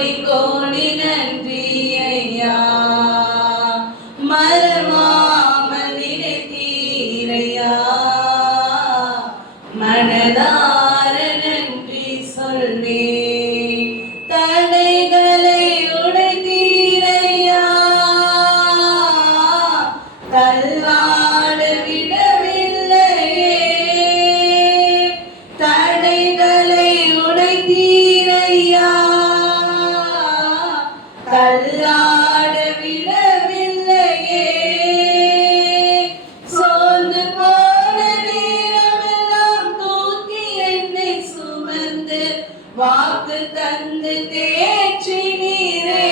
கோடி கோடி நன்றி ஐயா. மறவாமல் நினைத்தீரையா, மனதார நன்றி சொல்வேன். தடைகளை உடைத்தீரையா, தள்ளாட விடவில்லையே. தடைகளை உடைத்தீரையா, தள்ளாட விடவில்லையே. சோர்ந்து போன நேரமெல்லாம் தூக்கி என்னை சுமந்து வாக்கு தந்து தேற்றினீரே.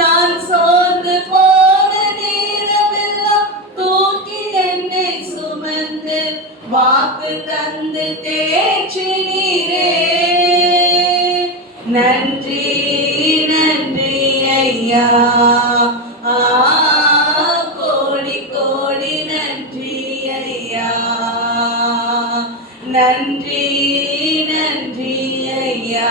நான் சோர்ந்து போன நேரமெல்லாம் தூக்கி என்னை சுமந்து வாக்கு தந்து தேற்றினீரே. நன்றி நன்றி ஐயா, கோடி கோடி நன்றி ஐயா. நன்றி நன்றி ஐயா.